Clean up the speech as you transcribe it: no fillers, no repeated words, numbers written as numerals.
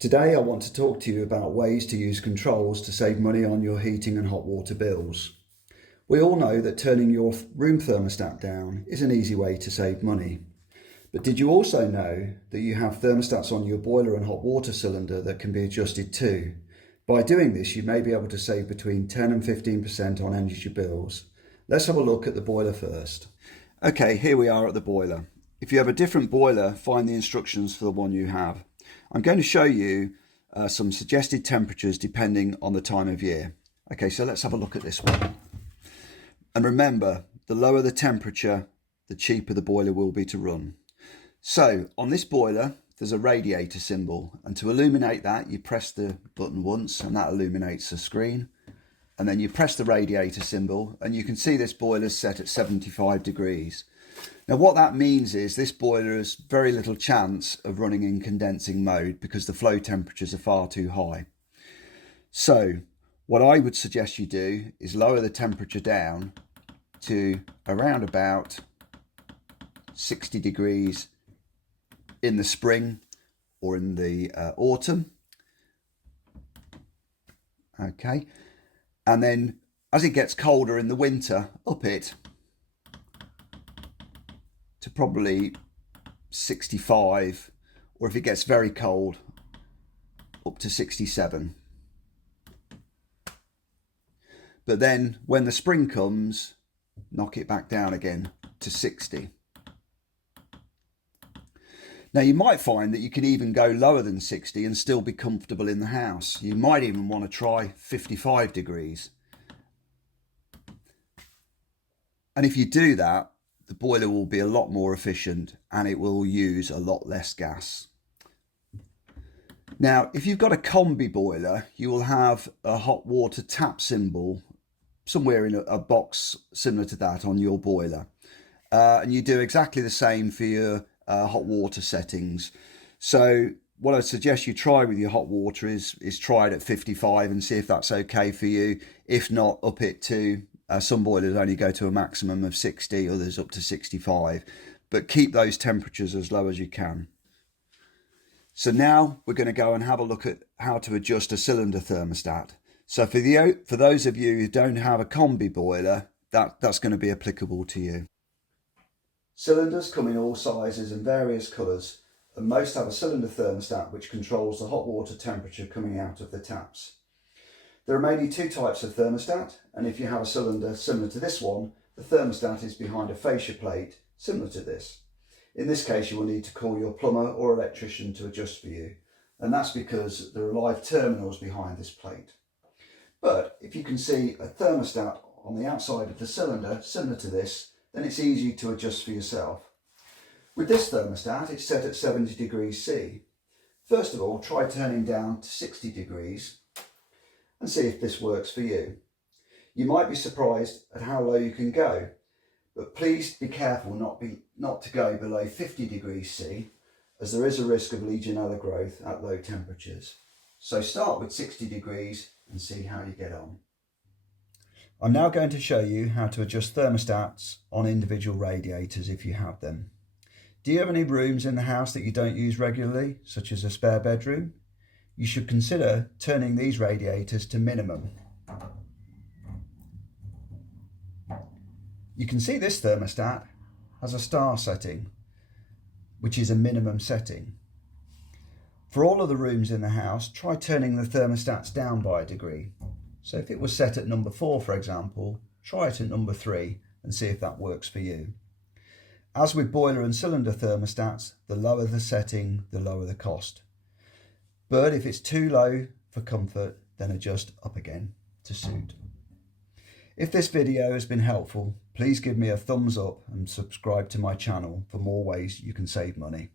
Today I want to talk to you about ways to use controls to save money on your heating and hot water bills. We all know that turning your room thermostat down is an easy way to save money. But did you also know that you have thermostats on your boiler and hot water cylinder that can be adjusted too? By doing this, you may be able to save between 10 and 15% on energy bills. Let's have a look at the boiler first. Okay, here we are at the boiler. If you have a different boiler, find the instructions for the one you have. I'm going to show you some suggested temperatures depending on the time of year. Okay, so let's have a look at this one. And remember, the lower the temperature, the cheaper the boiler will be to run. So on this boiler, there's a radiator symbol, and to illuminate that, you press the button once and that illuminates the screen. And then you press the radiator symbol and you can see this boiler is set at 75 degrees. Now what that means is this boiler has very little chance of running in condensing mode because the flow temperatures are far too high. So what I would suggest you do is lower the temperature down to around about 60 degrees in the spring or in the autumn. Okay, and then as it gets colder in the winter, up it to probably 65, or if it gets very cold, up to 67. But then when the spring comes, knock it back down again to 60. Now you might find that you can even go lower than 60 and still be comfortable in the house. You might even want to try 55 degrees. And if you do that, the boiler will be a lot more efficient and it will use a lot less gas. Now, if you've got a combi boiler, you will have a hot water tap symbol somewhere in a box similar to that on your boiler. And you do exactly the same for your hot water settings. So what I suggest you try with your hot water is try it at 55 and see if that's okay for you. If not, up it to some boilers only go to a maximum of 60, others up to 65, but keep those temperatures as low as you can. So now we're going to go and have a look at how to adjust a cylinder thermostat. So for those of you who don't have a combi boiler, that's going to be applicable to you. Cylinders come in all sizes and various colours, and most have a cylinder thermostat which controls the hot water temperature coming out of the taps. There are mainly two types of thermostat, and if you have a cylinder similar to this one, the thermostat is behind a fascia plate similar to this. In this case, you will need to call your plumber or electrician to adjust for you, and that's because there are live terminals behind this plate. But if you can see a thermostat on the outside of the cylinder similar to this, then it's easy to adjust for yourself. With this thermostat, it's set at 70 degrees C. First of all, try turning down to 60 degrees and see if this works for you. You might be surprised at how low you can go, but please be careful not to go below 50 degrees C, as there is a risk of Legionella growth at low temperatures. So start with 60 degrees and see how you get on. I'm now going to show you how to adjust thermostats on individual radiators if you have them. Do you have any rooms in the house that you don't use regularly, such as a spare bedroom? You should consider turning these radiators to minimum. You can see this thermostat has a star setting, which is a minimum setting. For all of the rooms in the house, try turning the thermostats down by a degree. So if it was set at number 4, for example, try it at number 3 and see if that works for you. As with boiler and cylinder thermostats, the lower the setting, the lower the cost. But if it's too low for comfort, then adjust up again to suit. If this video has been helpful, please give me a thumbs up and subscribe to my channel for more ways you can save money.